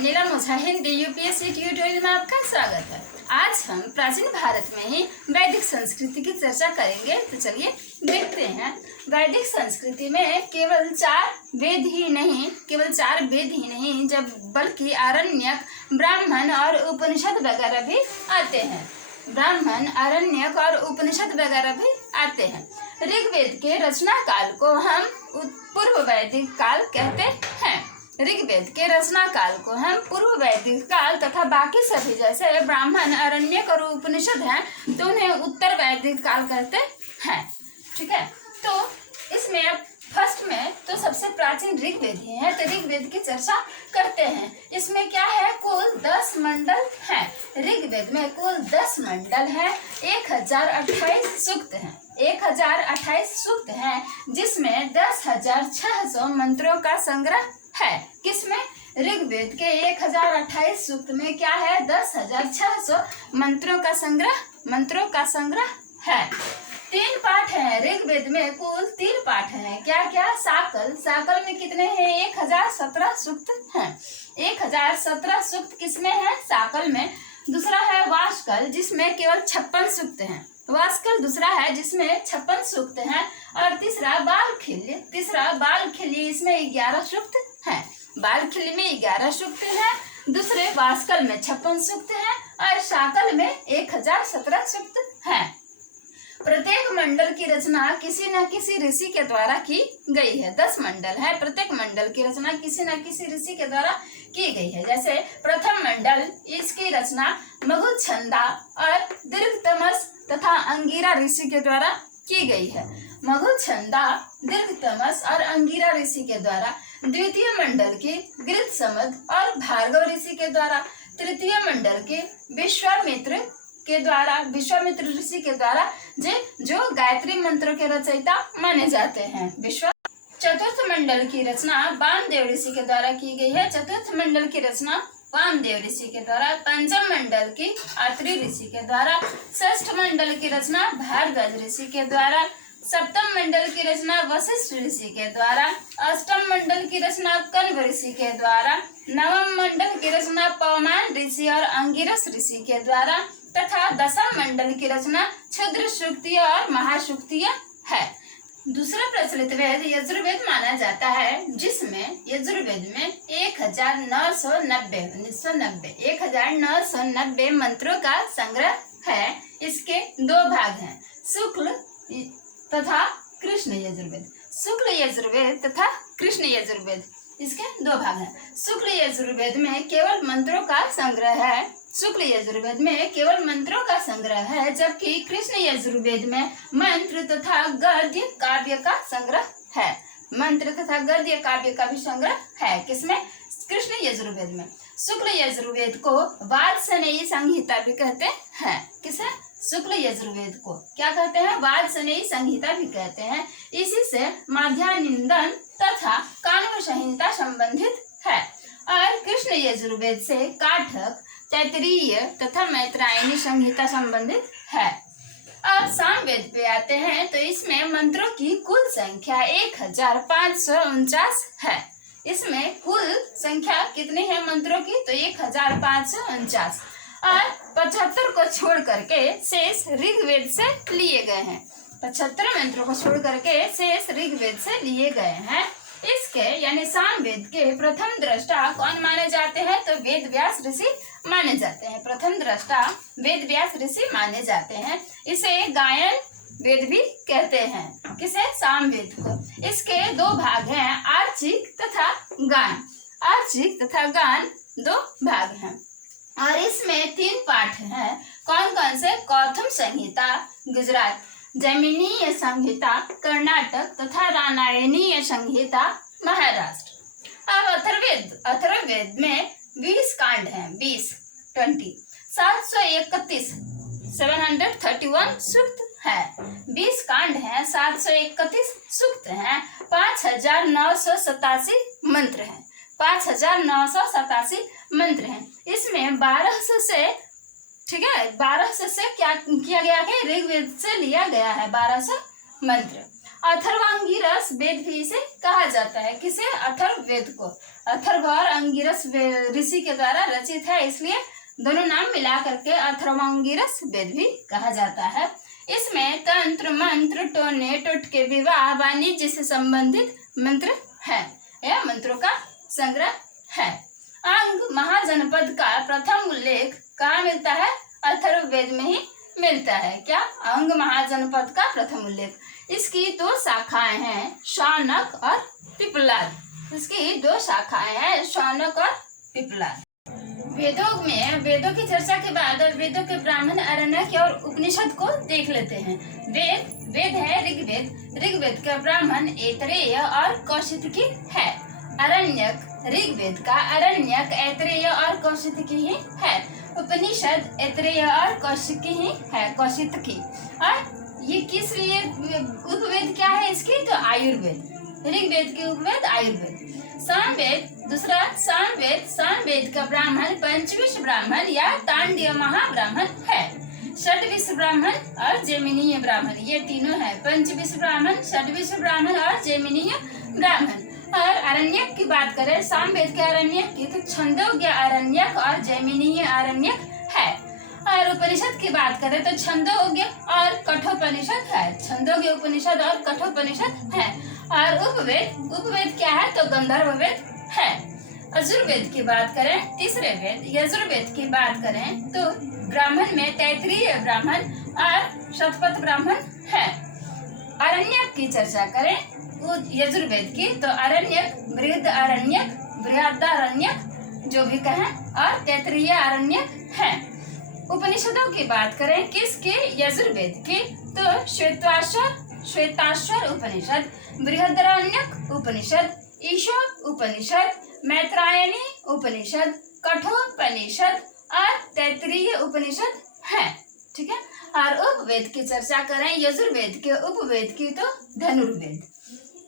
नीलम ओझा Hindi UPSC tutorial में आपका स्वागत है। आज हम प्राचीन भारत में ही वैदिक संस्कृति की चर्चा करेंगे। तो चलिए देखते हैं। वैदिक संस्कृति में केवल चार वेद ही नहीं जब बल्कि आरण्यक, ब्राह्मण और उपनिषद वगैरह भी आते हैं। ऋग्वेद के रचना काल को हम पूर्व वैदिक काल कहते हैं। ऋग्वेद के रचना काल को हम पूर्व वैदिक काल तथा बाकी सभी जैसे ब्राह्मण, आरण्यक और उपनिषद हैं तो उन्हें उत्तर वैदिक काल कहते हैं। ठीक है, तो इसमें अब फर्स्ट में तो सबसे प्राचीन ऋग्वेद ही है, तो ऋग्वेद की चर्चा करते हैं। इसमें क्या है, कुल 10 मंडल है। ऋग्वेद में कुल 10 मंडल है, 1028 सूक्त हैं। 1028 सूक्त हैं जिसमें 10,600 मंत्रों का संग्रह है। किसमें? ऋग्वेद के 1028 सूक्त में क्या है, 10,600 मंत्रों का संग्रह है। 3 पाठ हैं ऋग्वेद में, कुल 3 पाठ हैं। क्या क्या? साकल में कितने हैं? 1017 सूक्त हैं। 1017 सूक्त किसमें है? साकल में। दूसरा है वास्कल जिसमें केवल 56 सूक्त हैं। वास्कल दूसरा है जिसमें 56 सूक्त हैं। और तीसरा बालखिल्य इसमें 11 सूक्त हैं। बालखिल्य में 11 सूक्त हैं। दूसरे वास्कल में 56 सूक्त हैं और साकल में 1017 सूक्त हैं। प्रत्येक मंडल की रचना किसी न किसी ऋषि के द्वारा की गई है। 10 मंडल है, प्रत्येक मंडल की रचना किसी न किसी ऋषि के द्वारा की गई है। जैसे प्रथम मंडल, इसकी रचना मगुच्छंदा और दीर्घतमस तथा अंगिरा ऋषि के द्वारा की गई है। मगुच्छंदा, दीर्घतमस और अंगिरा ऋषि के द्वारा। द्वितीय मंडल की गृत्समद और भार्गव ऋषि के द्वारा। तृतीय मंडल के विश्वामित्र ऋषि के द्वारा जो गायत्री मंत्रों के रचयिता माने जाते हैं। चतुर्थ मंडल की रचना वामदेव ऋषि के द्वारा की गई है। पंचम मंडल की अत्रि ऋषि के द्वारा। षष्ठ मंडल की रचना भारद्वाज ऋषि के द्वारा। सप्तम मंडल की रचना वशिष्ठ ऋषि के द्वारा। अष्टम मंडल की रचना कण्व ऋषि के द्वारा। नवम मंडल की रचना पवमान ऋषि और अंगिरस ऋषि के द्वारा तथा दशम मंडल की रचना क्षुद्र सूक्तीय और महासूक्तीय है। दूसरा प्रचलित वेद यजुर्वेद माना जाता है, जिसमें यजुर्वेद में 1990 मंत्रों का संग्रह है। इसके 2 भाग हैं, शुक्ल तथा कृष्ण यजुर्वेद। इसके 2 भाग हैं। शुक्ल यजुर्वेद में केवल मंत्रों का संग्रह है, जबकि कृष्ण यजुर्वेद में मंत्र तथा गद्य काव्य का संग्रह है। मंत्र तथा गद्य काव्य का भी संग्रह है। किसमें? कृष्ण यजुर्वेद में। शुक्ल यजुर्वेद को वाजसनेयी संहिता भी कहते हैं। किसे? शुक्ल यजुर्वेद को क्या कहते हैं? वाजसनेयी संहिता भी कहते हैं। इसी से माध्यानिंदन तथा कानून संहिता संबंधित है। और कृष्ण यजुर्वेद से काठक, तैत्तिरीय तथा मैत्रायणी संहिता संबंधित है। अब सामवेद पे आते हैं, तो इसमें मंत्रों की कुल संख्या 1549 है। इसमें कुल संख्या कितनी है मंत्रों की? तो 1549 और 75 को छोड़ करके शेष ऋग्वेद से लिए गए हैं। 75 मंत्रों को छोड़ करके शेष ऋग्वेद से लिए गए हैं। इसके यानी सामवेद के प्रथम दृष्टा कौन माने जाते हैं? तो वेद व्यास ऋषि माने जाते हैं। प्रथम दृष्टा वेद व्यास ऋषि माने जाते हैं। इसे गायन वेद भी कहते हैं। किसे? सामवेद को। इसके 2 भाग हैं, आर्चिक तथा गान 2 भाग हैं। और इसमें 3 पाठ हैं। कौन कौन से? कौथम संहिता गुजरात, जैमिनीय संहिता कर्नाटक तथा रामायणीय संहिता महाराष्ट्र। अब अथर्ववेद में 20 कांड हैं। 731 सूक्त है। 20 कांड हैं, 731 सूक्त हैं, 5987 मंत्र हैं। 5987 मंत्र हैं। इसमें 1200 से क्या किया गया है? ऋग्वेद से लिया गया है 1200 मंत्र। अथर्वांगिरस वेद भी इसे कहा जाता है। किसे? अथर्ववेद को। अथर्व और अंगिरस ऋषि के द्वारा रचित है, इसलिए दोनों नाम मिला करके अथर्वांगिरस वेद भी कहा जाता है। इसमें तंत्र, मंत्र, टोने, टोटके, विवाह, वाणिज्य से संबंधित मंत्र है। यह मंत्रों का संग्रह है। अंग महाजनपद का प्रथम उल्लेख कहाँ मिलता है? अथर्ववेद में ही मिलता है। क्या? अंग महाजनपद का प्रथम उल्लेख। इसकी दो शाखाएं हैं, शौनक और पिप्पलाद। इसकी दो शाखाएं हैं, शौनक और पिप्पलाद। वेदों की चर्चा के बाद वेदों के ब्राह्मण, आरण्यक और उपनिषद को देख लेते हैं। वेद है ऋग्वेद। ऋग्वेद का ब्राह्मण ऐतरेय और कौशितकी है। आरण्यक ऋग्वेद का आरण्यक ऐतरेय और कौशितकी ही है। उपनिषद ऐतरेय और कौशिकी ही है, कौशितकी। और ये किस लिए उपवेद क्या है इसकी? तो आयुर्वेद। ऋग्वेद की उपवेद आयुर्वेद। सामवेद दूसरा, सामवेद का ब्राह्मण पंचविश ब्राह्मण या तांड्य महाब्राह्मण है। षड्विश ब्राह्मण और जैमिनीय ब्राह्मण, ये तीनों है। पंचविश ब्राह्मण, षड्विश ब्राह्मण और जैमिनीय ब्राह्मण। और आरण्यक की बात करें, सामवेद के आरण्यक की, तो छंदोग्य आरण्यक और जैमिनीय आरण्यक है। और उपनिषद की बात करें तो छंदोग्य और कठोपनिषद है। छंदोग्य उपनिषद और कठोपनिषद है। और उपवेद क्या है? तो गंधर्व वेद है। यजुर्वेद की बात करें, तीसरे वेद यजुर्वेद की बात करें तो ब्राह्मण में तैत्तिरीय ब्राह्मण और शतपथ ब्राह्मण है। आरण्यक की चर्चा करें यजुर्वेद की, तो आरण्यक, बृहदारण्यक जो भी कहें, और तैत्तिरीय आरण्यक है। उपनिषदों की बात करें किसके? यजुर्वेद की, तो श्वेताश्वर उपनिषद, बृहदारण्यक उपनिषद, ईशोप उपनिषद, मैत्रायणी उपनिषद, कठोपनिषद और तैत्तिरीय उपनिषद है। ठीक है। और उपवेद की चर्चा करें यजुर्वेद के उपवेद की, तो धनुर्वेद।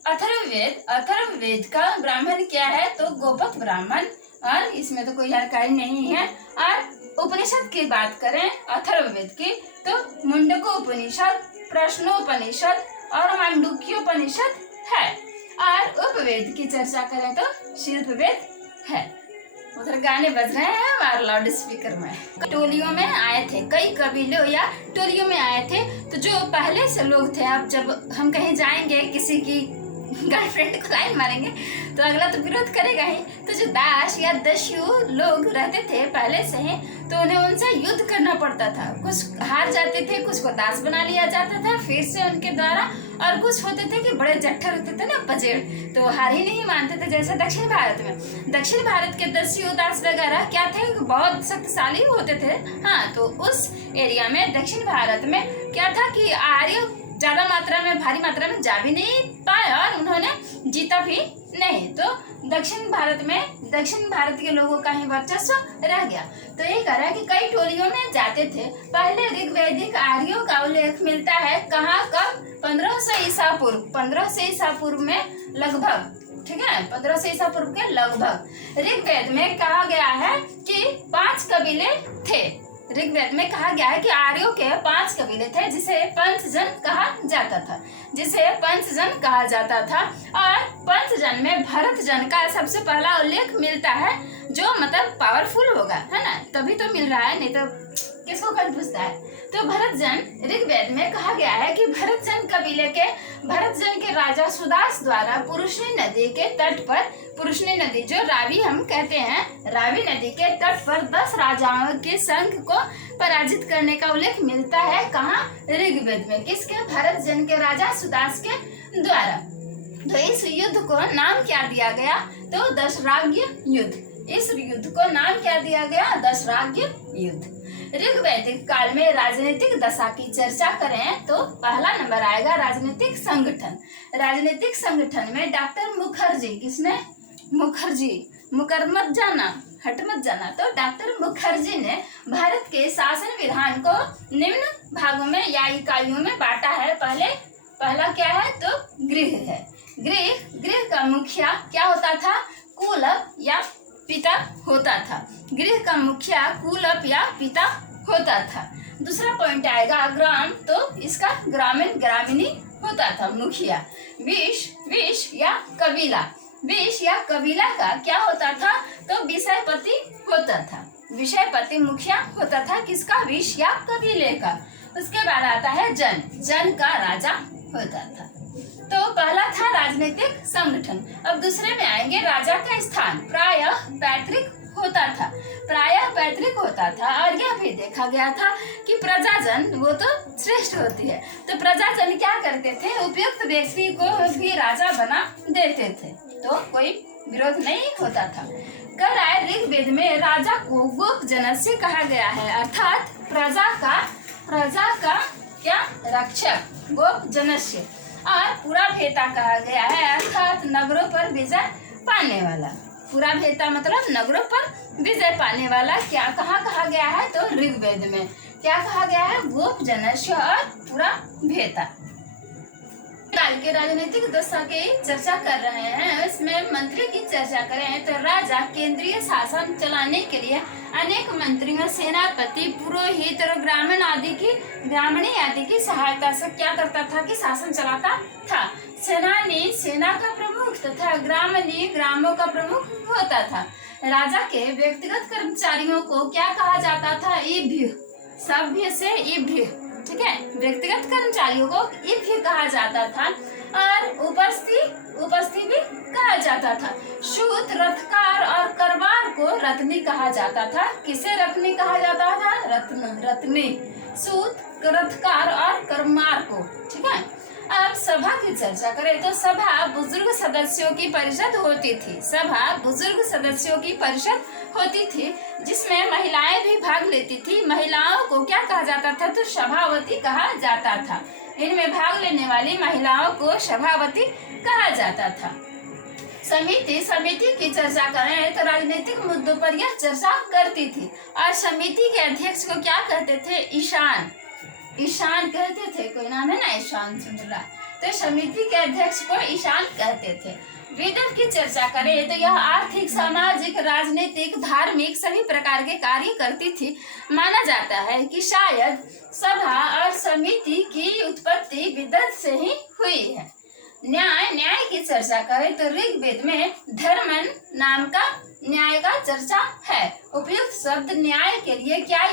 अथर्ववेद का ब्राह्मण क्या है? तो गोपक ब्राह्मण, और इसमें तो कोई जानकारी नहीं है। और उपनिषद की बात करें अथर्ववेद की, तो मुंडकोपनिषद, प्रश्नोपनिषद और मांडुक्योपनिषद है। और उपवेद की चर्चा करें तो शिल्पवेद है। उधर गाने बज रहे हैं हमारे लाउड स्पीकर में। टोलियों में आए थे, कई कबीलों या टोलियों में आए थे। तो जो पहले से लोग थे, अब जब हम कहीं जाएंगे, किसी की गर्लफ्रेंड को लाइन मारेंगे, तो अगला तो विरोध करेगा ही। तो जो दास या दस्यु लोग रहते थे पहले से ही, तो उन्हें उनसे युद्ध करना पड़ता था। कुछ हार जाते थे, कुछ को दास बना लिया जाता था फिर से उनके द्वारा, और कुछ होते थे कि बड़े जट्ठर होते थे ना, पजेड़, तो हार ही नहीं मानते थे। जैसे दक्षिण भारत के दस्यु दास वगैरह क्या थे? बहुत शक्तिशाली होते थे। हाँ, तो उस एरिया में दक्षिण भारत में क्या था कि आर्य ज्यादा मात्रा में, भारी मात्रा में जा भी नहीं पाए और उन्होंने जीता भी नहीं। तो दक्षिण भारत के लोगों का ही वर्चस्व रह गया। तो ये कह रहा है कि कई टोलियों में जाते थे। पहले ऋग्वैदिक आर्यों का उल्लेख मिलता है कहाँ? कब? 1500 ईसा पूर्व में लगभग। ठीक है, 1500 ईसा पूर्व के लगभग ऋग्वेद में कहा गया है कि 5 कबीले थे। ऋग्वेद में कहा गया है कि आर्यों के 5 कबीले थे, जिसे पंचजन कहा जाता था। और पंचजन में भरत जन का सबसे पहला उल्लेख मिलता है, जो मतलब पावरफुल होगा, है ना, तभी तो मिल रहा है, नहीं तो किसको कौन पूछता है। तो भरत जन, ऋग्वेद में कहा गया है कि भरत जन कबीले के भरत जन के राजा सुदास द्वारा पुरुषनी नदी के तट पर, पुरुषनी नदी जो रावी हम कहते हैं, रावी नदी के तट पर 10 राजाओं के संघ को पराजित करने का उल्लेख मिलता है। कहाँ? ऋग्वेद में। किसके? भरत जन के राजा सुदास के द्वारा। तो इस युद्ध को नाम क्या दिया गया? तो दशराग्य युद्ध। इस युद्ध को नाम क्या दिया गया? दशराग्य युद्ध। ऋग्वैदिक काल में राजनीतिक दशा की चर्चा करें तो पहला नंबर आएगा राजनीतिक संगठन। राजनीतिक संगठन में डॉक्टर मुखर्जी, किसने? मुखर्जी, मुकर मत जाना, हट मत जाना। तो डॉक्टर मुखर्जी ने भारत के शासन विधान को निम्न भागों में या इकाइयों में बांटा है। पहला क्या है? तो गृह है। गृह का मुखिया क्या होता था? कुलप या पिता होता था। गृह का मुखिया कुलप या पिता होता था। दूसरा पॉइंट आएगा ग्राम, तो इसका ग्रामीण ग्रामिणी होता था मुखिया। विश या कबीला, विश या कबीला का क्या होता था? तो विषयपति होता था। विषयपति मुखिया होता था किसका? विश या कबीले का। उसके बाद आता है जन, जन का राजा होता था। तो पहला था राजनीतिक संगठन। अब दूसरे में आएंगे राजा का स्थान। प्रायः पैतृक होता था, प्रायः पैतृक होता था। और यह भी देखा गया था कि प्रजाजन वो तो श्रेष्ठ होती है, तो प्रजाजन क्या करते थे? उपयुक्त व्यक्ति को भी राजा बना देते थे, तो कोई विरोध नहीं होता था। कल आए ऋग्वेद में राजा को गोप जनस्य कहा गया है, अर्थात प्रजा का क्या? रक्षक, गोप जनस्य। और पूरा भेता कहा गया है, अर्थात नगरों पर विजय पाने वाला। पूरा भेता मतलब नगरों पर विजय पाने वाला। क्या कहाँ कहा गया है? तो ऋग्वेद में क्या कहा गया है? गोप जनस्य और पूरा भेता। काल के राजनीतिक दशा की चर्चा कर रहे हैं, इसमें मंत्री की चर्चा करें तो राजा केंद्रीय शासन चलाने के लिए अनेक मंत्रियों, सेनापति, पुरोहित और ब्राह्मणी आदि की सहायता से क्या करता था कि शासन चलाता था। सेनानी सेना का प्रमुख तथा ग्रामणी ग्रामों का प्रमुख होता था। राजा के व्यक्तिगत कर्मचारियों को क्या कहा जाता था? इभ्य, सभ्य से इभ्य, ठीक है। व्यक्तिगत कर्मचारियों को इभ्य कहा जाता था। और उपस्थि भी कहा जाता था। सूत, रथकार और करवार को रत्नी कहा जाता था। किसे रत्नी कहा जाता था? रत्नी, सूत, रथकार और करमार को, ठीक है। अब सभा की चर्चा करें तो सभा बुजुर्ग सदस्यों की परिषद होती थी। सभा बुजुर्ग सदस्यों की परिषद होती थी जिसमें महिलाएं भी भाग लेती थी। महिलाओं को क्या कहा जाता था? तो सभावती कहा जाता था। इनमें भाग लेने वाली महिलाओं को सभावती कहा जाता था। समिति की चर्चा करें तो राजनीतिक मुद्दों पर यह चर्चा करती थी। और समिति के अध्यक्ष को क्या कहते थे? ईशान कहते थे। कोई नाम है ना ईशान चंद्रा, तो समिति के अध्यक्ष को ईशान कहते थे। वेतन की चर्चा करें तो यह आर्थिक, सामाजिक, राजनीतिक, धार्मिक सभी प्रकार के कार्य करती थी। माना जाता है कि शायद सभा और समिति की उत्पत्ति विदत से ही हुई है। न्याय की चर्चा करें तो ऋग्वेद में धर्मन नाम का न्याय का चर्चा है। उपयुक्त शब्द न्याय के लिए क्या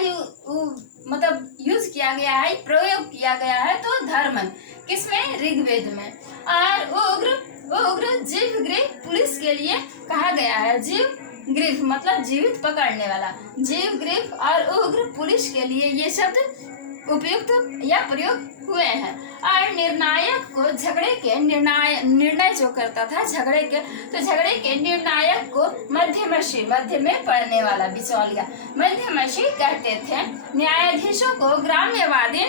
मतलब यूज किया गया है, प्रयोग किया गया है? तो धर्मन। किसमें? ऋग्वेद में। और उग्र जीवग्रीव पुलिस के लिए कहा गया है। जीवग्रीव मतलब जीवित पकड़ने वाला। जीवग्रीव और उग्र पुलिस के लिए ये शब्द उपयुक्त या प्रयोग हुए हैं। और निर्णायक को झगड़े के निर्णय जो करता था झगड़े के निर्णायक को मध्यमर्षि, मध्य में पड़ने वाला, बिचौलिया, मध्यमर्षि कहते थे। न्यायाधीशों को ग्राम्यवादीन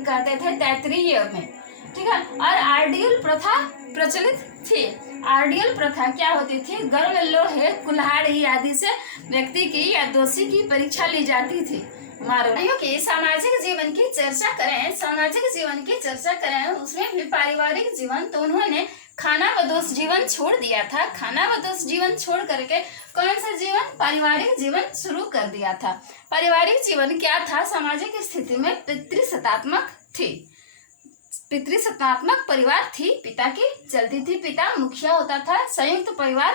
कहते थे तैत्तिरीय में, ठीक है। और आर्डियल प्रथा प्रचलित थी। आर्डियल प्रथा क्या होती थी? गर्म लोहे, कुल्हाड़ी आदि से व्यक्ति की या दोषी की परीक्षा ली जाती थी। सामाजिक जीवन की चर्चा करें उसमें भी पारिवारिक जीवन, तो उन्होंने खानाबदोश जीवन छोड़ दिया था। खानाबदोश जीवन छोड़ करके कौन सा जीवन? पारिवारिक जीवन शुरू कर दिया था। पारिवारिक जीवन क्या था? सामाजिक स्थिति में पितृसत्तात्मक परिवार थी, पिता की चलती थी, पिता मुखिया होता था, संयुक्त परिवार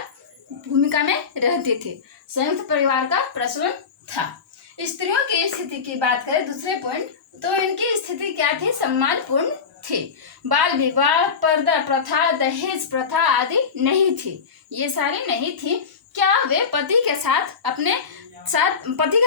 भूमिका में रहती थी, संयुक्त परिवार का प्रचलन था। स्त्रियों की स्थिति की बात करें दूसरे पॉइंट, तो इनकी स्थिति क्या थी? सम्मानपूर्ण थी। बाल विवाह, पर्दा प्रथा, दहेज प्रथा आदि नहीं थी, ये सारी नहीं थी। क्या वे पति के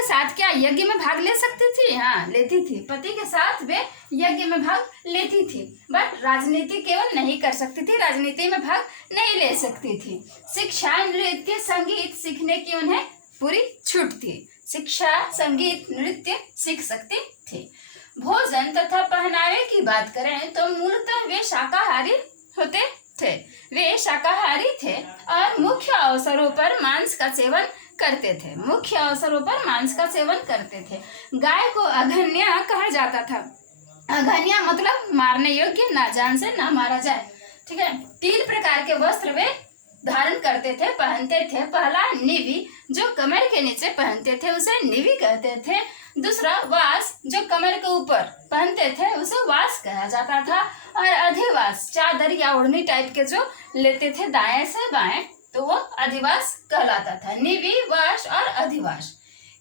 साथ क्या यज्ञ में भाग ले सकती थी? हाँ, लेती थी। पति के साथ वे यज्ञ में भाग लेती थी, बट राजनीति केवल नहीं कर सकती थी, राजनीति में भाग नहीं ले सकती थी। शिक्षा, नृत्य, संगीत सीखने की उन्हें पूरी छूट थी। शिक्षा, संगीत, नृत्य सीख सकती थी। भोजन तथा पहनावे की बात करें तो मूलतः वे शाकाहारी होते थे। वे शाकाहारी थे और मुख्य अवसरों पर मांस का सेवन करते थे। गाय को अघन्या कहा जाता था। अघन्या मतलब मारने योग्य, ना जान से ना मारा जाए, ठीक है। 3 प्रकार के वस्त्र वे धारण करते थे, पहनते थे। पहला निवि, जो कमर के नीचे पहनते थे उसे निवि कहते थे। दूसरा वास, जो कमर के ऊपर पहनते थे उसे वास कहा जाता था। और अधिवास, चादर या ओढ़नी टाइप के जो लेते थे दाएं से बाएं, तो वो अधिवास कहलाता था। निविवास और अधिवास।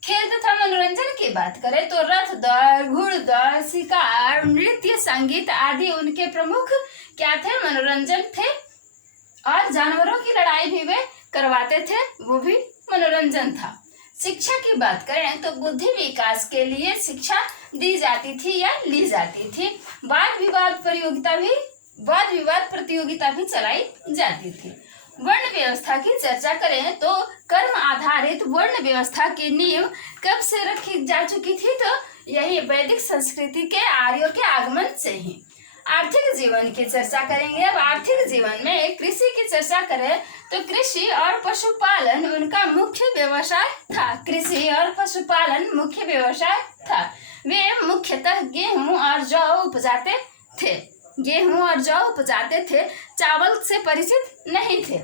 खेल तथा मनोरंजन की बात करें तो रथ दौड़, घुड़दौड़, शिकार, नृत्य, संगीत आदि उनके प्रमुख क्या थे, मनोरंजन थे। और जानवरों की लड़ाई भी वे करवाते थे, वो भी मनोरंजन था। शिक्षा की बात करें तो बुद्धि विकास के लिए शिक्षा दी जाती थी या ली जाती थी। वाद विवाद प्रतियोगिता भी चलाई जाती थी। वर्ण व्यवस्था की चर्चा करें तो कर्म आधारित वर्ण व्यवस्था की नींव कब से रखी जा चुकी थी, तो यही वैदिक संस्कृति के आर्यों के आगमन से ही। आर्थिक जीवन की चर्चा करेंगे। अब आर्थिक जीवन में कृषि की चर्चा करें तो कृषि और पशुपालन उनका मुख्य व्यवसाय था। कृषि और पशुपालन मुख्य व्यवसाय था। वे मुख्यतः गेहूं और जौ उपजाते थे। चावल से परिचित नहीं थे।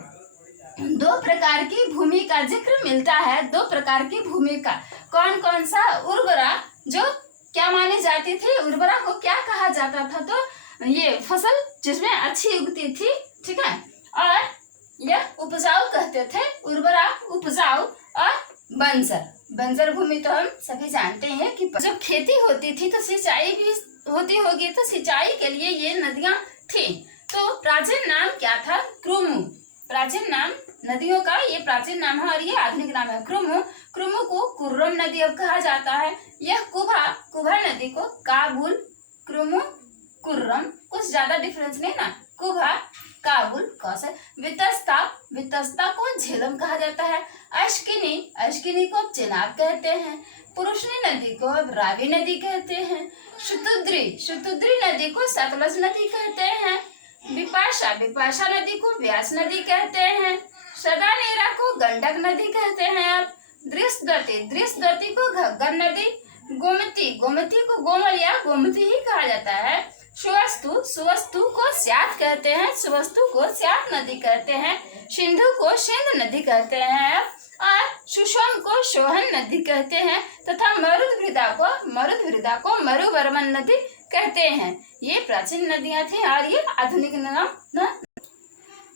दो प्रकार की भूमि का जिक्र मिलता है। दो प्रकार की भूमि का कौन कौन सा? उर्वरा, जो क्या मानी जाती थी, उर्वरा को क्या कहा जाता था, तो ये फसल जिसमें अच्छी उगती थी, ठीक है। और यह उपजाऊ कहते थे, उर्वरा उपजाऊ। और बंजर भूमि तो हम सभी जानते हैं कि जब खेती होती थी तो सिंचाई भी होती होगी, तो सिंचाई के लिए ये नदियां थी। तो प्राचीन नाम क्या था? क्रुमु। प्राचीन नाम नदियों का ये प्राचीन नाम है और ये आधुनिक नाम है क्रुमु। क्रुमु को कुर्रम नदी अब कहा जाता है। यह कुभा नदी को काबुल, क्रुमु, कुर्रम, कुछ ज्यादा डिफरेंस नहीं ना। कुभा, काबुल, कौशल। वितस्ता को झेलम कहा जाता है। अश्किनी को चेनाब कहते हैं। पुरुषनी नदी को रावी नदी कहते हैं। शतुद्री नदी को सतलज नदी कहते हैं। विपाशा नदी को व्यास नदी कहते हैं। सदानेरा को गंडक नदी कहते हैं। अब दृष्टद्वती को घग्गर नदी। गोमती को गोमल या गोमती ही कहा जाता है। सुवस्तु को स्यात कहते हैं। सुवस्तु को स्यात नदी कहते हैं। सिंधु को सिंध नदी कहते हैं। और सुषम को सोहन नदी कहते हैं तथा मरुदवृदा को मरुवर्मन नदी कहते हैं। ये प्राचीन नदियां थी और ये आधुनिक नाम।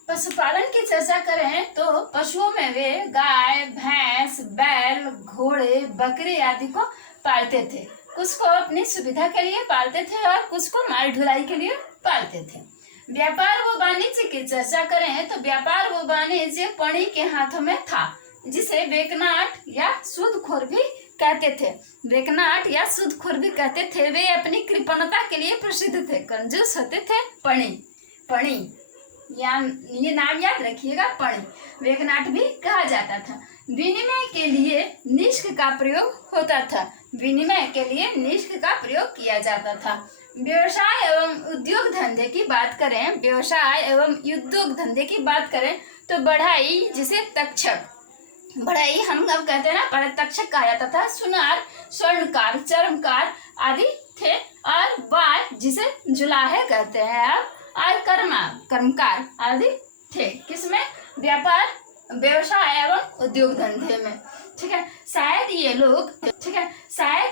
पशुपालन की चर्चा करें तो पशुओं में वे गाय, भैंस, बैल, घोड़े, बकरे आदि को पालते थे। कुछ को अपनी सुविधा के लिए पालते थे और कुछ को माल ढुलाई के लिए पालते थे। व्यापार व वाणिज्य की चर्चा करें तो व्यापार व वाणिज्य पणी के हाथों में था, जिसे बेकनाट या सूदखोर भी कहते थे। बेकनाट या सूदखोर भी कहते थे। वे अपनी कृपणता के लिए प्रसिद्ध थे, कंजूस होते थे। पणी या ये नाम याद रखिएगा, पणी। बेकनाट भी कहा जाता था। विनिमय के लिए निष्क का प्रयोग होता था। विनिमय के लिए निष्क का प्रयोग किया जाता था। व्यवसाय एवं उद्योग धंधे की बात करें तो बढ़ाई, जिसे तक्षक, बढ़ाई हम अब कहते हैं ना, पहले तक्षक कहा जाता था। सुनार, स्वर्णकार, चर्मकार आदि थे। और बाल, जिसे जुलाहे कहते हैं अब, और कर्मकार आदि थे। किसमें? व्यवसाय एवं उद्योग धंधे में, ठीक है। शायद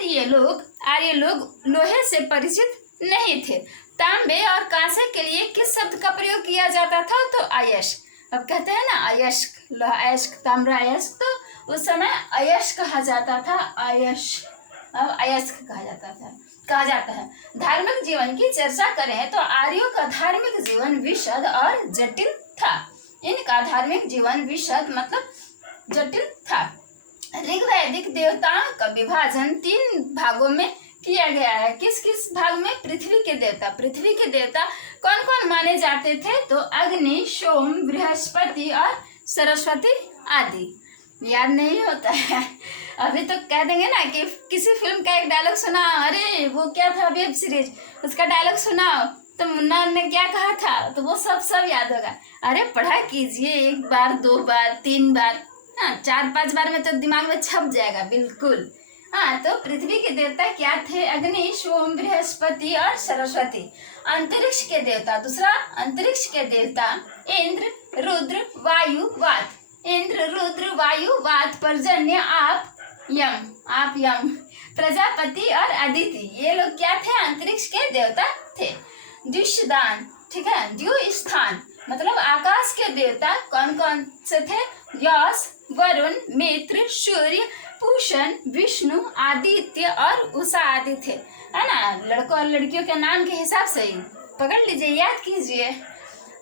ये लोग आर्य लोग लोहे से परिचित नहीं थे। तांबे और कांसे के लिए किस शब्द का प्रयोग किया जाता था? तो अयस्क। अब कहते हैं ना अयस्क, लोहा अयस्क, ताम्र अयस्क, तो उस समय अयस्क कहा जाता था। अब अयस्क कहा जाता है। धार्मिक जीवन की चर्चा करें तो आर्यों का धार्मिक जीवन विशद और जटिल था। इनका धार्मिक जीवन विशद मतलब जटिल था। ऋग्वैदिक देवताओं का विभाजन 3 भागों में किया गया है। किस किस भाग में? पृथ्वी के देवता कौन कौन माने जाते थे? तो अग्नि, सोम, बृहस्पति और सरस्वती आदि। याद नहीं होता है? अभी तो कह देंगे ना कि किसी फिल्म का एक डायलॉग सुना, अरे वो क्या था वेब सीरीज, उसका डायलॉग सुनाओ तो मुन्ना ने क्या कहा था, तो वो सब याद होगा। अरे पढ़ा कीजिए, 1 बार 2 बार 3 बार, हाँ 4-5 बार में तो दिमाग में छप जाएगा बिल्कुल। हाँ, तो पृथ्वी के देवता क्या थे? अग्नि, सोम, बृहस्पति और सरस्वती। अंतरिक्ष के देवता, दूसरा अंतरिक्ष के देवता इंद्र, रुद्र, वायु, वात। इंद्र, रुद्र, वायु, वात, पर्जन्य, आप, यम, आप यम। प्रजापति और अदिति ये लोग क्या थे? अंतरिक्ष के देवता थे। द्युषदान, ठीक है, द्यु स्थान मतलब आकाश के देवता कौन कौन से थे? यश, वरुण, मित्र, सूर्य, पूषण, विष्णु, आदित्य और उषा आदि थे, है ना। लड़कों और लड़कियों के नाम के हिसाब से ही पकड़ लीजिए, याद कीजिए।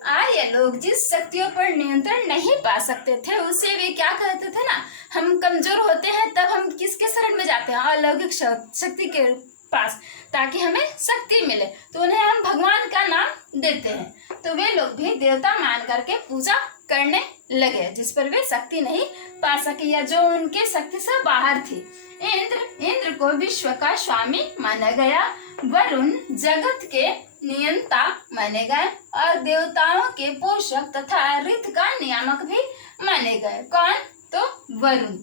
आर्य लोग जिस शक्तियों पर नियंत्रण नहीं पा सकते थे उसे वे क्या कहते थे ना, हम कमजोर होते हैं तब हम किसके शरण में जाते हैं? अलौकिक शक्ति के पास, ताकि हमें शक्ति मिले, तो उन्हें हम भगवान का नाम देते हैं। तो वे लोग भी देवता मान करके पूजा करने लगे जिस पर वे शक्ति नहीं पा सके या जो उनके शक्ति से बाहर थी। इंद्र को विश्व का स्वामी माना गया, वरुण जगत के नियंता माने गए और देवताओं के पोषक तथा ऋतु का नियामक भी माने गए। कौन? तो वरुण।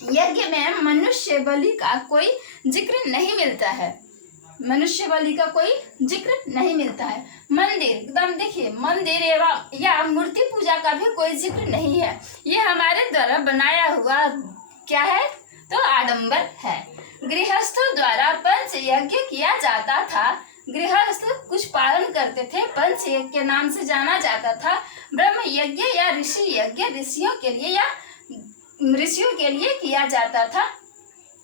यज्ञ में मनुष्य बलि का कोई जिक्र नहीं मिलता है, मनुष्य बलि का कोई जिक्र नहीं मिलता है। मंदिर, एकदम देखिए, मंदिर एवं या मूर्ति पूजा का भी कोई जिक्र नहीं है। ये हमारे द्वारा बनाया हुआ क्या है? तो आडंबर है। गृहस्थों द्वारा पंच यज्ञ किया जाता था। गृहस्थ कुछ पालन करते थे, पंच यज्ञ के नाम से जाना जाता था। ब्रह्म यज्ञ या ऋषि यज्ञ ऋषियों के लिए किया जाता था,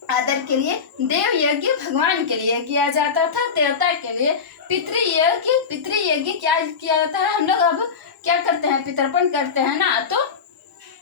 आदर के लिए। देव यज्ञ भगवान के लिए किया जाता था, देवता के लिए। पितृयज्ञ क्या किया जाता है? हम लोग अब क्या करते हैं? पितर्पण करते हैं ना, तो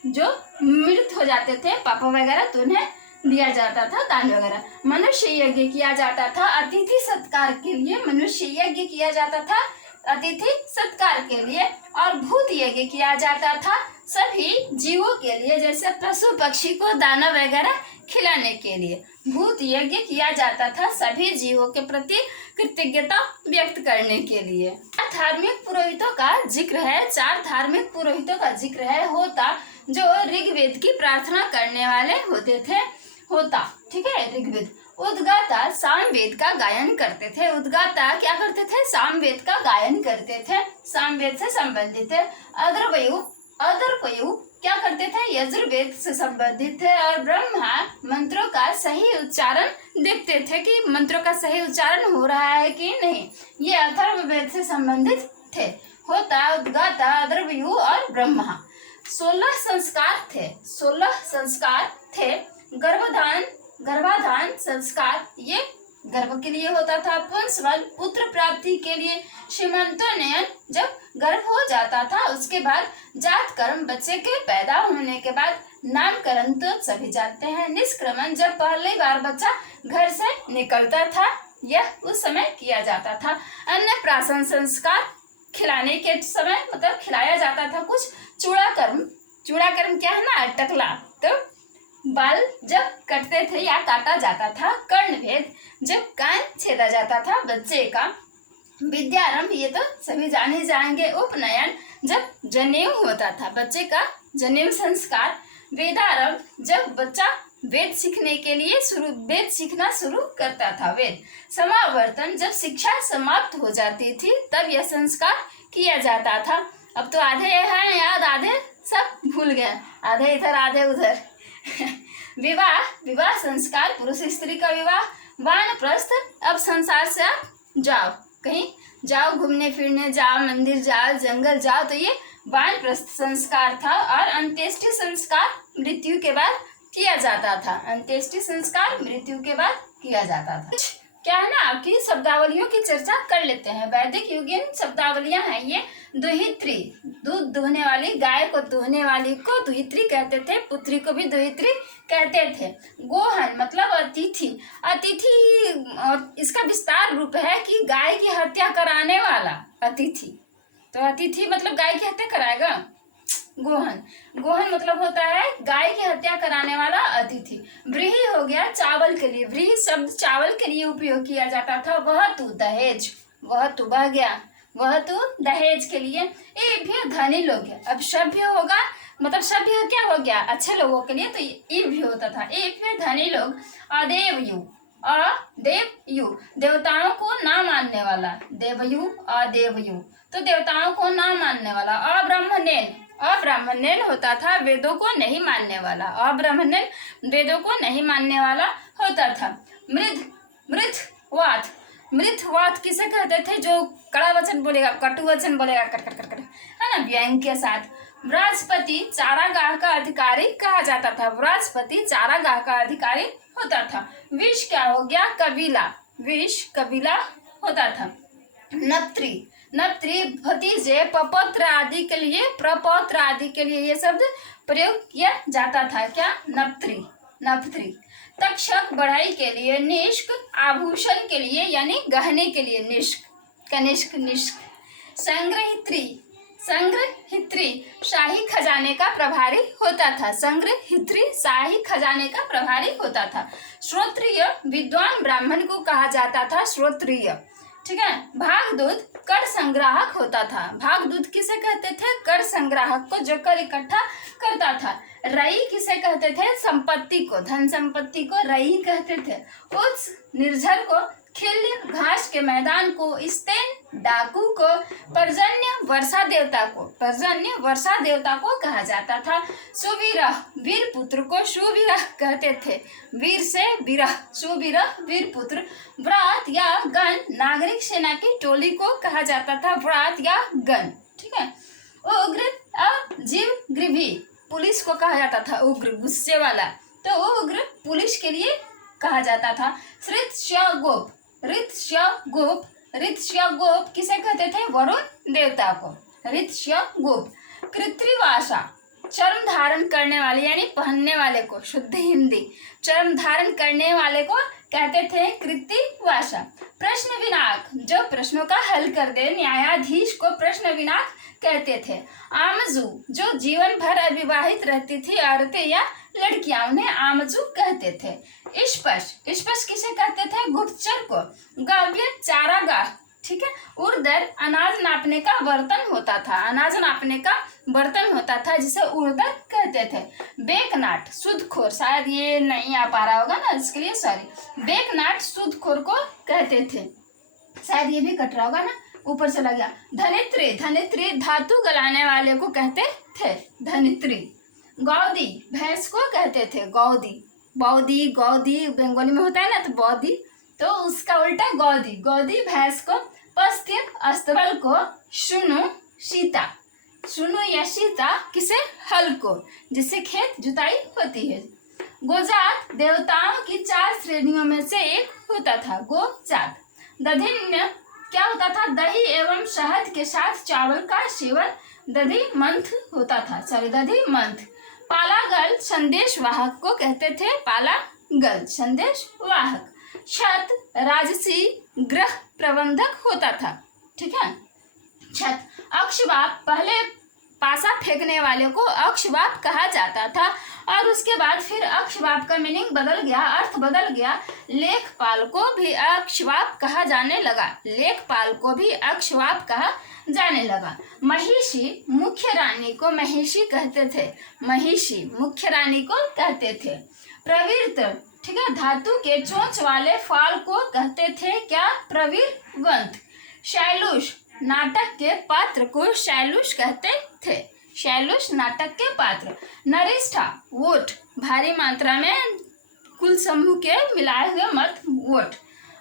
जो मृत हो जाते थे पापा वगैरह तो उन्हें दिया जाता था दान वगैरह। मनुष्य यज्ञ किया जाता था अतिथि सत्कार के लिए, मनुष्य यज्ञ किया जाता था अतिथि सत्कार के लिए। और भूत यज्ञ किया जाता था सभी जीवों के लिए, जैसे पशु पक्षी को दाना वगैरह खिलाने के लिए। भूत यज्ञ किया जाता था सभी जीवों के प्रति कृतज्ञता व्यक्त करने के लिए। धार्मिक पुरोहितों का जिक्र है, 4 धार्मिक पुरोहितों का जिक्र है। होता, जो ऋग्वेद की प्रार्थना करने वाले होते थे, होता, ठीक है, ऋग्वेद। उद्गाता सामवेद का गायन करते थे। उद्गाता क्या करते थे? सामवेद का गायन करते थे, सामवेद से संबंधित थे। अदर्पयु क्या करते थे? यजुर्वेद से संबंधित थे। और ब्रह्मा मंत्रों का सही उच्चारण देखते थे कि मंत्रों का सही उच्चारण हो रहा है कि नहीं, ये अथर्ववेद से संबंधित थे। होता, उद्गाता, अदर्पयु और ब्रह्मा। 16 संस्कार थे, 16 संस्कार थे। गर्भाधान संस्कार, ये गर्भ के लिए होता था। पुंसवन, पुत्र प्राप्ति के लिए। सीमंतोन्नयन, जब गर्भ हो जाता था उसके बाद। जात कर्म, बच्चे के पैदा होने के बाद। नामकरण तो सभी जानते हैं। निष्क्रमण, जब पहली बार बच्चा घर से निकलता था, यह उस समय किया जाता था। अन्नप्राशन संस्कार, खिलाने के समय मतलब खिलाया जाता था कुछ। चूड़ाकर्म क्या है ना? टकला, तो बाल जब कटते थे या काटा जाता था। कर्णभेद, जब कान छेदा जाता था बच्चे का। विद्यारंभ, ये तो सभी जाने जाएंगे। उपनयन, जब जनेऊ होता था बच्चे का, जनेऊ संस्कार। वेदारंभ, जब बच्चा वेद सीखने के लिए वेद सीखना शुरू करता था। वेद समावर्तन, जब शिक्षा समाप्त हो जाती थी तब यह संस्कार किया जाता था। अब तो आधे हैं याद, आधे सब भूल गए, आधे इधर आधे उधर। विवाह संस्कार, पुरुष स्त्री का विवाह। वानप्रस्थ, अब संसार से आप जाओ, कहीं जाओ, घूमने फिरने जाओ, मंदिर जाओ, जंगल जाओ, तो ये वानप्रस्थ संस्कार था। और अंत्येष्टि संस्कार मृत्यु के बाद किया जाता था। अंत्येष्टि संस्कार मृत्यु के बाद किया जाता था। क्या है ना, आपकी शब्दावलियों की चर्चा कर लेते हैं। वैदिक युगीन शब्दावलियां हैं ये। दुहित्री, दूध दुहने वाली, गाय को दुहने वाली को दुहित्री कहते थे, पुत्री को भी दुहित्री कहते थे। गोहन मतलब अतिथि। अतिथि इसका विस्तार रूप है कि गाय की हत्या कराने वाला अतिथि। तो अतिथि मतलब गाय की हत्या कराएगा। गोहन मतलब होता है गाय की हत्या कराने वाला अतिथि। व्रीहि हो गया चावल के लिए, व्रीहि शब्द चावल के लिए उपयोग किया जाता था। वह तू दहेज, वह तू बह गया, वह तू दहेज के लिए। ये भी धनी लोग है। अब सभ्य होगा मतलब सभ्य क्या हो गया? अच्छे लोगों के लिए, तो ये भी होता था। ये भी धनी लोग। अदेवयु, अदेवयु देवताओं को ना मानने वाला। देवयु, अदेवयु तो देवताओं को ना मानने वाला। अब्रह्मण्यन, अब्राह्मण्यन होता था वेदों को नहीं मानने वाला, अब्राह्मण्यन वेदों को नहीं मानने वाला होता था। मृतवाद, मृतवाद किसे कहते थे? जो कड़ा वचन बोलेगा, कटु वचन बोलेगा, कट कट कट कट, है ना, व्यंग के साथ। बृहस्पति चारागाह का अधिकारी कहा जाता था, बृहस्पति चारागाह का अधिकारी होता था। विष क्या हो गया? कबीला, विष कबीला होता था। नप्त्री, नप्त्री भतीजे, प्रपौत्र आदि के लिए, प्रपौत्र आदि के लिए ये शब्द प्रयोग किया जाता था। क्या? नप्त्री, नप्त्री। तक्षक बढ़ाई के लिए, निष्क आभूषण के लिए यानी गहने के लिए, निष्क, कनिष्क, निष्क। संग्रहित्री, संग्रहित्री शाही खजाने का प्रभारी होता था, संग्रहित्री शाही खजाने का प्रभारी होता था। श्रोत्रिय विद्वान ब्राह्मण को कहा जाता था श्रोत्रिय, ठीक है। भागदूत कर संग्राहक होता था, भागदूत किसे कहते थे? कर संग्राहक को, जो कर इकट्ठा करता था। रई किसे कहते थे? संपत्ति को, धन संपत्ति को रई कहते थे। उस निर्झर को, खिल्य घास के मैदान को, स्तेन डाकू को, पर्जन्य वर्षा देवता को, पर्जन्य वर्षा देवता को कहा जाता था। सुवीरह वीर पुत्र को सुवीरह कहते थे, वीर से विरह, सुवीरह वीर पुत्र। व्रात या गण नागरिक सेना की टोली को कहा जाता था, व्रात या गण, ठीक है। उग्र अजीव गृभी पुलिस को कहा जाता था, उग्र गुस्से वाला, तो उग्र पुलिस के लिए कहा जाता था। ऋतश्यगोप, ऋतश्यगोप, ऋतश्यगोप किसे कहते थे? वरुण देवता को, ऋतश्यगोप। कृत्रिवासा चर्म धारण करने वाले यानी पहनने वाले को, शुद्ध हिंदी, चर्म धारण करने वाले को कहते थे कृत्रिवासा। प्रश्न विनाक जो प्रश्नों का हल कर दे, न्यायाधीश को प्रश्न विनाक कहते थे। आमजू जो जीवन भर अविवाहित रहती थी औरतें या लड़कियां, उन्हें आमजू कहते थे। स्पश, स्पश किसे कहते थे? गुप्तचर को। गव्य चारागाह, ठीक है। उर्दर अनाज नापने का बर्तन होता था, अनाज नापने का बर्तन होता था जिसे उर्दर कहते थे। बेकनाट सूदखोर, शायद ये नहीं आ पा रहा होगा ना, इसके लिए सॉरी। बेकनाट सूदखोर को कहते थे, शायद ये भी कट रहा होगा ना, ऊपर चला गया। धनित्री, धनित्री धातु गलाने वाले को कहते थे, धनित्री। गौदी भैंस को कहते थे, गौदी, बौदी, गौदी बंगाली में होता है ना, तो बौदी, तो उसका उल्टा गौदी, गौदी भैंस को। पस्त्य अस्तबल को, सुनु सीता, सुनु या सीता किसे? हल को, जिससे खेत जुताई होती है। गोजात देवताओं की 4 श्रेणियों में से एक होता था, गोजात। दधिन्य क्या होता था? दही एवं शहद के साथ चावल का सेवन, दधि मंथ होता था, सॉरी दधि मंथ। पालागल संदेश वाहक को कहते थे, पालागल संदेश वाहक। छत राजसी गृह प्रबंधक होता था, ठीक है। छत। अक्षबाप, पहले पासा फेंकने वाले को अक्षबाप कहा जाता था और उसके बाद फिर अक्षबाप का मीनिंग बदल गया, अर्थ बदल गया। लेखपाल को भी अक्षबाप कहा जाने लगा, लेखपाल को भी अक्षबाप कहा जाने लगा। महिषी मुख्य रानी को महिषी कहते थे, महिषी मुख्य रानी को कहते थे। प्रवृत्त, ठीक है, धातु के चोंच वाले फाल को कहते थे क्या? प्रवीरवंत। शैलुष, नाटक के पात्र को शैलुष कहते थे, शैलुष नाटक के पात्र। नरिष्ठा वोट, भारी मात्रा में कुल समूह के मिलाए हुए मत वोट।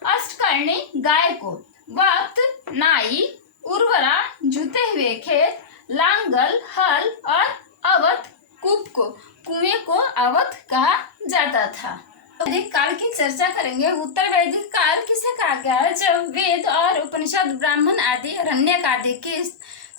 अष्टकर्णी गाय को। वक्त नाई, उर्वरा जुते हुए खेत, लांगल हल और अवत कूप को, कुएं को अवत कहा जाता था। वैदिक काल की चर्चा करेंगे। उत्तर वैदिक काल किसे कहा गया है? जब वेद और उपनिषद, ब्राह्मण आदि, अरण्यक आदि की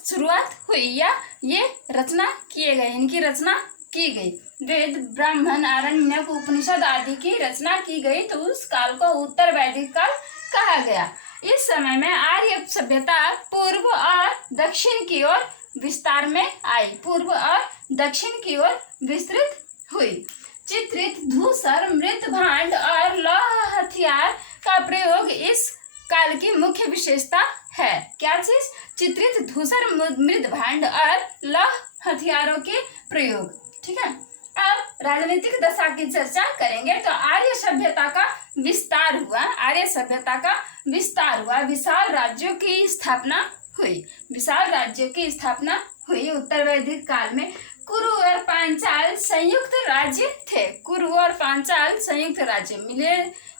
शुरुआत हुई या ये रचना किए गए, इनकी रचना की गई। वेद, ब्राह्मण, अरण्यक, उपनिषद आदि की रचना की गई तो उस काल को उत्तर वैदिक काल कहा गया। इस समय में आर्य सभ्यता पूर्व और दक्षिण की ओर विस्तार में आई, पूर्व और दक्षिण की ओर विस्तृत हुई। चित्रित धूसर, मृत भांड और लौह हथियार का प्रयोग इस काल की मुख्य विशेषता है। क्या चीज? चित्रित धूसर, मृत भांड और लौह हथियारों के प्रयोग, ठीक है। अब राजनीतिक दशा की चर्चा करेंगे तो आर्य सभ्यता का विस्तार हुआ, आर्य सभ्यता का विस्तार हुआ, विशाल राज्यों की स्थापना हुई, विशाल राज्यों की स्थापना हुई उत्तर वैदिक काल में कुरु और पांचाल संयुक्त राज्य थे। कुरु और पांचाल संयुक्त राज्य, मिले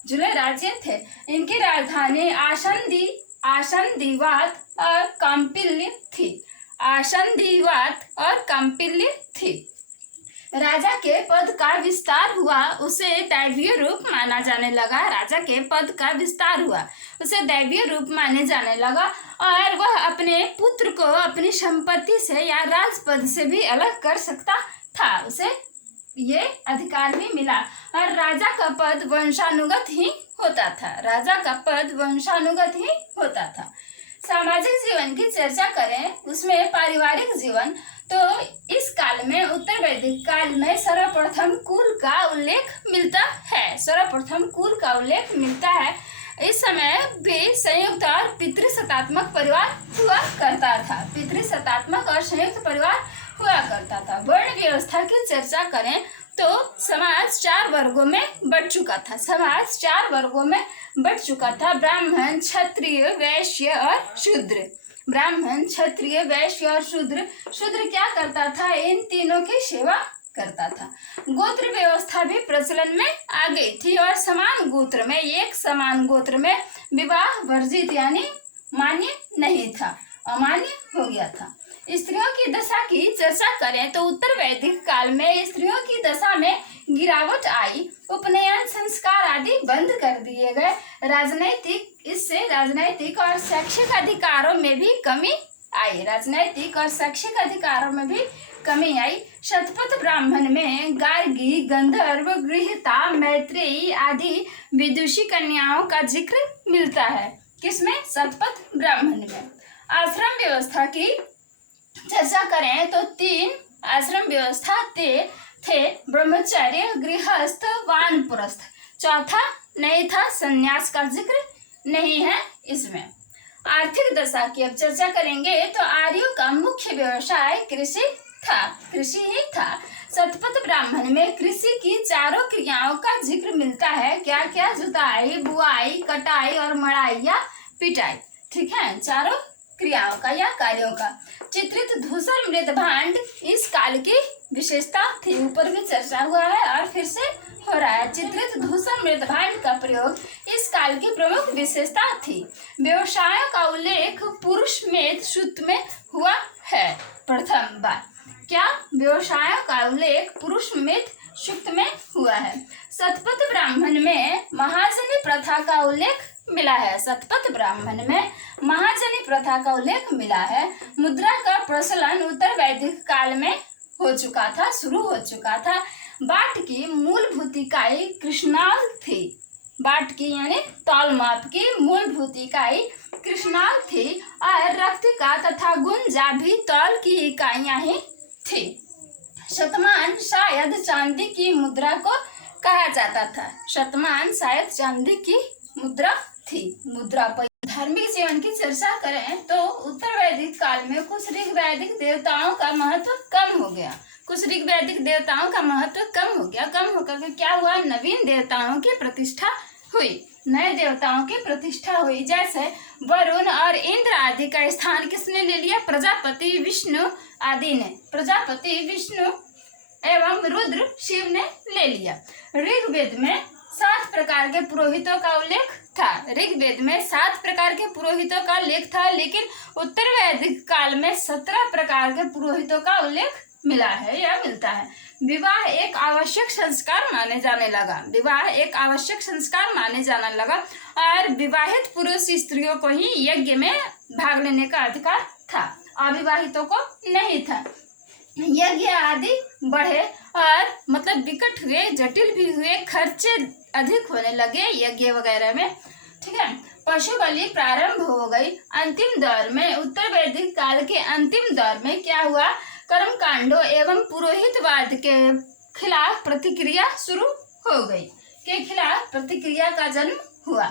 जुले राज्य थे। इनकी राजधानी आसंदिवात और कौंपिल्य थी। आसंदिवात और कौंपिल्य थी। राजा के पद का विस्तार हुआ, उसे दैवीय रूप माना जाने लगा। राजा के पद का विस्तार हुआ, उसे दैवीय रूप माने जाने लगा और वह अपने पुत्र को अपनी संपत्ति से या राजपद से भी अलग कर सकता था। उसे ये अधिकार भी मिला और राजा का पद वंशानुगत ही होता था। राजा का पद वंशानुगत ही होता था। सामाजिक जीवन की चर्चा करें, उसमें पारिवारिक जीवन, तो इस काल में उत्तर वैदिक काल में सर्वप्रथम कुल का उल्लेख मिलता है। सर्वप्रथम कुल का उल्लेख मिलता है। इस समय भी संयुक्त और पितृसत्तात्मक परिवार हुआ करता था। पितृसत्तात्मक और संयुक्त परिवार हुआ करता था। वर्ण व्यवस्था की चर्चा करें तो समाज 4 वर्गों में बट चुका था। समाज 4 वर्गों में बट चुका था। ब्राह्मण, क्षत्रिय, वैश्य और शूद्र। ब्राह्मण, क्षत्रिय, वैश्य और शूद्र। शूद्र क्या करता था? इन तीनों की सेवा करता था। गोत्र व्यवस्था भी प्रचलन में आ गई थी और समान गोत्र में, एक समान गोत्र में विवाह वर्जित यानी मान्य नहीं था, अमान्य हो गया था। स्त्रियों की दशा की चर्चा करें तो उत्तर वैदिक काल में स्त्रियों की दशा में गिरावट आई। उपनयन संस्कार आदि बंद कर दिए गए। इससे राजनैतिक और शैक्षिक अधिकारों में भी कमी आई। राजनैतिक और शैक्षिक अधिकारों में भी कमी आई। शतपथ ब्राह्मण में गार्गी, गंधर्व, गृहीता, मैत्रेयी आदि विदुषी कन्याओं का जिक्र मिलता है। किसमें? शतपथ ब्राह्मण में। आश्रम व्यवस्था की चर्चा करें तो 3 आश्रम व्यवस्था थे ब्रह्मचर्य, गृहस्थ, वानप्रस्थ। चौथा नहीं था, संन्यास का जिक्र नहीं है इसमें। आर्थिक दशा की अब चर्चा करेंगे तो आर्यों का मुख्य व्यवसाय कृषि था। कृषि ही था। शतपथ ब्राह्मण में कृषि की 4 क्रियाओं का जिक्र मिलता है। क्या क्या? जुताई, बुआई, कटाई और मड़ाई या पिटाई। ठीक है, 4 क्रियाओं का या कार्यों का। चित्रित धूसर मृद भांड इस काल की विशेषता थी। ऊपर भी चर्चा हुआ है और फिर से हो रहा है। चित्रित धूसर मृद भांड का प्रयोग इस काल की प्रमुख विशेषता थी। व्यवसायों का उल्लेख पुरुष में सूक्त में हुआ है प्रथम बार। क्या? व्यवसायों का उल्लेख पुरुष में सूक्त में हुआ है। शतपथ ब्राह्मण में महाजनी प्रथा का उल्लेख मिला है। शतपथ ब्राह्मण में महाजनी प्रथा का उल्लेख मिला है। मुद्रा का प्रचलन उत्तर वैदिक काल में हो चुका था, शुरू हो चुका था। बाट की मूलभूत इकाई कृष्णाल थी। बाट की यानी तौल माप की मूलभूत इकाई कृष्णाल थी और रक्तिका तथा गुंजा भी तौल की इकाइयां ही थी। शतमान शायद चांदी की मुद्रा को कहा जाता था। शतमान शायद चांदी की मुद्रा थी। मुद्रा पर धार्मिक जीवन की चर्चा करें तो उत्तर वैदिक काल में कुछ ऋग वैदिक देवताओं का महत्व कम हो गया। कुछ ऋग वैदिक देवताओं का महत्व कम हो गया। कम होकर के क्या हुआ? नवीन देवताओं की प्रतिष्ठा हुई। नए देवताओं की प्रतिष्ठा हुई। जैसे वरुण और इंद्र आदि का स्थान किसने ले लिया? प्रजापति, विष्णु आदि ने। प्रजापति, विष्णु एवं रुद्र, शिव ने ले लिया। ऋग्वेद में 7 प्रकार के पुरोहितों का उल्लेख था। ऋग्वेद में 7 प्रकार के पुरोहितों का उल्लेख था, लेकिन उत्तर वैदिक काल में 17 प्रकार के पुरोहितों का उल्लेख मिला है या मिलता है। विवाह एक आवश्यक संस्कार माने जाने लगा। विवाह एक आवश्यक संस्कार माने जाने लगा और विवाहित पुरुष स्त्रियों को ही यज्ञ में भाग लेने का अधिकार था, अविवाहितों को नहीं था। यज्ञ आदि बढ़े और मतलब विकट हुए, जटिल भी हुए, खर्चे अधिक होने लगे यज्ञ वगैरह में। ठीक है, पशु बलि प्रारंभ हो गई। अंतिम दौर में, उत्तर वैदिक काल के अंतिम दौर में क्या हुआ? कर्मकांडों एवं पुरोहितवाद के खिलाफ प्रतिक्रिया शुरू हो गई। के खिलाफ प्रतिक्रिया का जन्म हुआ।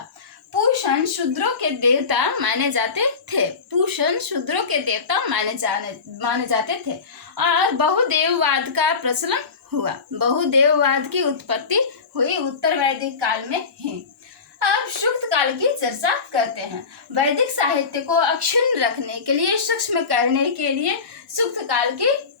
पूषण शूद्रों के देवता माने जाते थे। पूषण शूद्रों के देवता माने जाते थे और बहुदेववाद का प्रचलन हुआ। बहुदेववाद की उत्पत्ति हुई उत्तर वैदिक काल में ही। अब सुक्त काल की चर्चा करते हैं। वैदिक साहित्य को अक्षुण्ण रखने के लिए, सूक्ष्म करने के लिए सुक्त काल की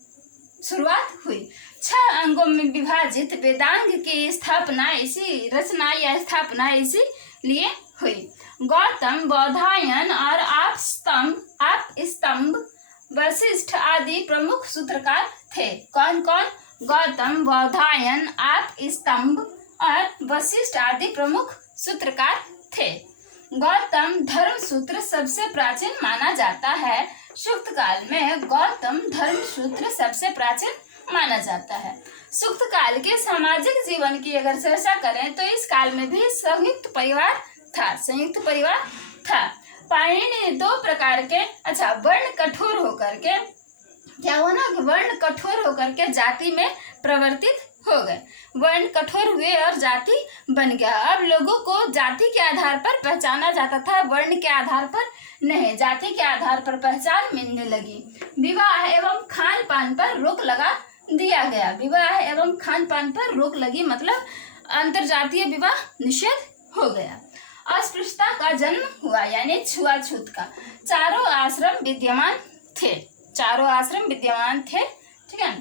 शुरुआत हुई। 6 अंगों में विभाजित वेदांग की स्थापना इसी रचना या स्थापना इसी लिए हुई। गौतम, बौधायन और आप स्तंभ, वशिष्ठ आदि प्रमुख सूत्रकार थे। कौन कौन? गौतम, बौधायन, आप स्तंभ और वशिष्ठ आदि प्रमुख सूत्रकार थे। गौतम धर्म सूत्र सबसे प्राचीन माना जाता है। सुक्त काल में गौतम धर्म सूत्र सबसे प्राचीन माना जाता है। सुक्त काल के सामाजिक जीवन की अगर चर्चा करें तो इस काल में भी संयुक्त परिवार था। पाणिनि ने 2 प्रकार के वर्ण कठोर होकर के क्या हुआ ना, वर्ण कठोर होकर के जाति में परिवर्तित हो गए। वर्ण कठोर हुए और जाति बन गया। अब लोगों को जाति के आधार पर पहचाना जाता था, वर्ण के आधार पर नहीं। जाति के आधार पर पहचान मिलने लगी। विवाह एवं खान पान पर रोक लगा दिया गया। विवाह एवं खान पान पर रोक लगी मतलब अंतरजातीय विवाह निषेध हो गया। अस्पृश्यता का जन्म हुआ यानी छुआछूत का। चारों आश्रम विद्यमान थे। ठीक है।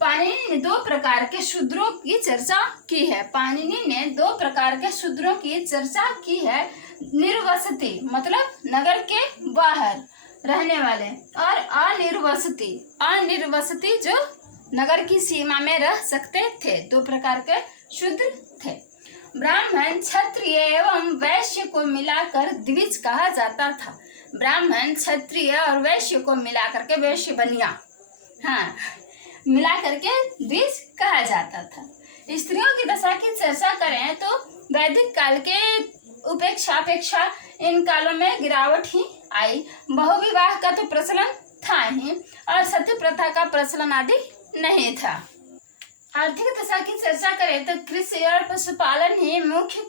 पाणिनि ने 2 प्रकार के शूद्रों की चर्चा की है। पाणिनि ने 2 प्रकार के शूद्रों की चर्चा की है। निर्वसति मतलब नगर के बाहर रहने वाले, और अनिर्वसति जो नगर की सीमा में रह सकते थे। 2 प्रकार के शूद्र थे। ब्राह्मण, क्षत्रिय एवं वैश्य को मिलाकर द्विज कहा जाता था। ब्राह्मण, क्षत्रिय और वैश्य को मिलाकर के वैश्य बनिया मिला करके द्विज कहा जाता था। स्त्रियों की दशा की चर्चा करें तो वैदिक काल के अपेक्षा इन कालों में गिरावट ही आई। बहुविवाह का तो प्रचलन था ही और सती प्रथा का प्रचलन आदि नहीं था। आर्थिक दशा की चर्चा करें तो कृषि और पशुपालन ही मुख्य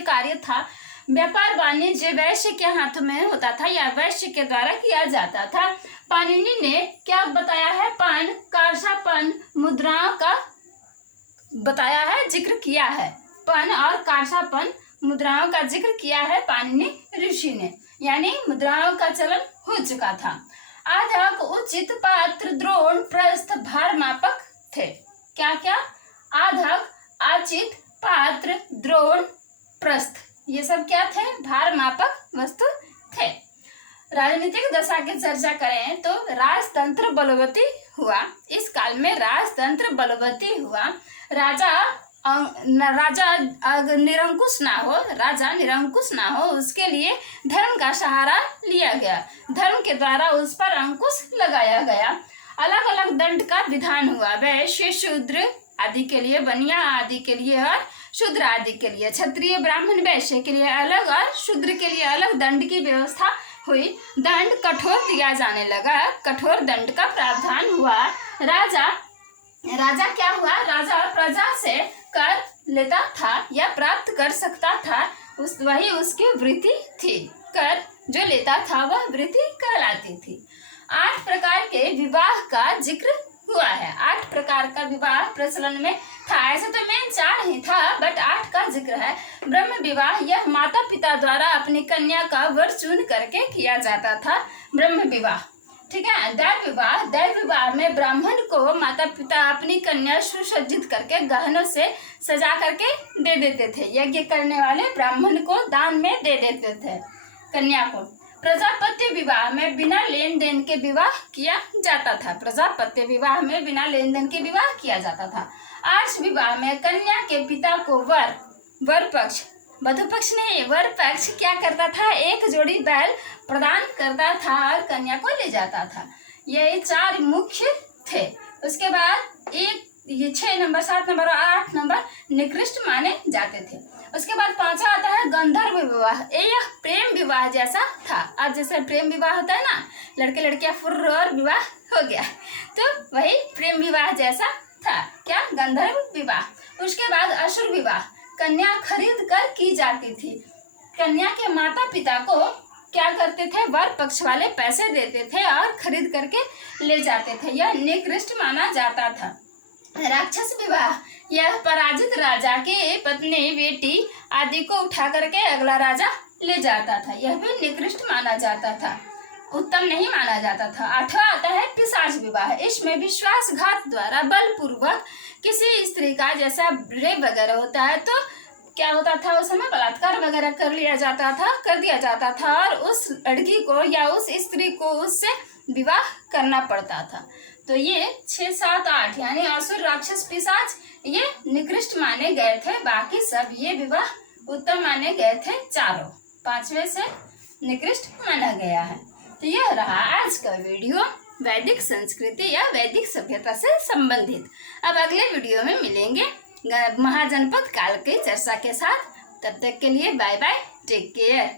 कार्य था। व्यापार वाणिज्य वैश्य के हाथ में होता था या वैश्य के द्वारा किया जाता था। पाणिनि ने क्या बताया है? पान, कारसापन, मुद्राओं का बताया है, जिक्र किया है। पन और कारसापन मुद्राओं का जिक्र किया है पाणिनि ऋषि ने, यानी मुद्राओं का चलन हो चुका था। आधक, उचित, पात्र, द्रोण, प्रस्थ, भार मापक थे। क्या क्या? आधक, आचित, पात्र, द्रोण, प्रस्थ, ये सब क्या थे? भार मापक वस्तु थे। राजनीतिक दशा की चर्चा करें तो राजतंत्र बलवती हुआ। इस काल में राजतंत्र बलवती हुआ। राजा निरंकुश ना हो उसके लिए धर्म का सहारा लिया गया। धर्म के द्वारा उस पर अंकुश लगाया गया। अलग अलग दंड का विधान हुआ। वैश्य, शूद्र आदि के लिए, बनिया आदि के लिए और शूद्र आदि के लिए, क्षत्रिय, ब्राह्मण, वैश्य के लिए अलग और शूद्र के लिए अलग दंड की व्यवस्था हुई। दंड कठोर दिया जाने लगा। कठोर दंड का प्रावधान हुआ। राजा क्या हुआ? राजा प्रजा से कर लेता था या प्राप्त कर सकता था, वही उसकी वृत्ति थी। कर जो लेता था वह वृत्ति कहलाती थी। 8 प्रकार के विवाह का जिक्र हुआ है। 8 प्रकार का विवाह प्रचलन में था। ऐसे तो मेन 4 ही था, बट 8 का जिक्र है। ब्रह्म विवाह, यह माता पिता द्वारा अपनी कन्या का वर चुन करके किया जाता था। ब्रह्म विवाह, ठीक है। दैव विवाह में ब्राह्मण को माता पिता अपनी कन्या सुसज्जित करके गहनों से सजा करके दे देते थे। यज्ञ करने वाले ब्राह्मण को दान में दे देते थे कन्या को। प्रजापत्य विवाह में बिना लेन देन के विवाह किया जाता था। प्रजापत्य विवाह में बिना लेन देन के विवाह किया जाता था। आर्ष विवाह में कन्या के पिता को वर पक्ष, वधु पक्ष नहीं, वर पक्ष क्या करता था? एक जोड़ी बैल प्रदान करता था और कन्या को ले जाता था। ये 4 मुख्य थे। उसके बाद ये 6 नंबर, 7 नंबर और 8 नंबर निकृष्ट माने जाते थे। उसके बाद 5वां आता है गंधर्व विवाह। यह प्रेम विवाह जैसा था। आज जैसे प्रेम विवाह होता है ना, लड़के लड़कियां फुर्र और विवाह हो गया, तो वही प्रेम विवाह जैसा था। क्या? गंधर्व विवाह। उसके बाद असुर विवाह, कन्या खरीद कर की जाती थी। कन्या के माता पिता को क्या करते थे? वर पक्ष वाले पैसे देते थे और खरीद करके ले जाते थे। यह निकृष्ट माना जाता था। राक्षस विवाह, यह पराजित राजा के पत्नी, बेटी आदि को उठा करके अगला राजा ले जाता था। यह भी निकृष्ट माना जाता था, उत्तम नहीं माना जाता था। 8वां आता है पिशाच विवाह। इसमें विश्वासघात द्वारा बलपूर्वक किसी स्त्री का, जैसा रेप वगैरह होता है तो क्या होता था, उस समय बलात्कार वगैरह कर दिया जाता था और उस लड़की को या उस स्त्री को उससे विवाह करना पड़ता था। तो ये 6, 7, 8 यानी असुर, राक्षस, पिशाच ये निकृष्ट माने गए थे। बाकी सब ये विवाह उत्तम माने गए थे चारों। 5वें से निकृष्ट माना गया है। तो यह रहा आज का वीडियो वैदिक संस्कृति या वैदिक सभ्यता से संबंधित। अब अगले वीडियो में मिलेंगे महाजनपद काल की चर्चा के साथ। तब तक के लिए बाय बाय, टेक केयर।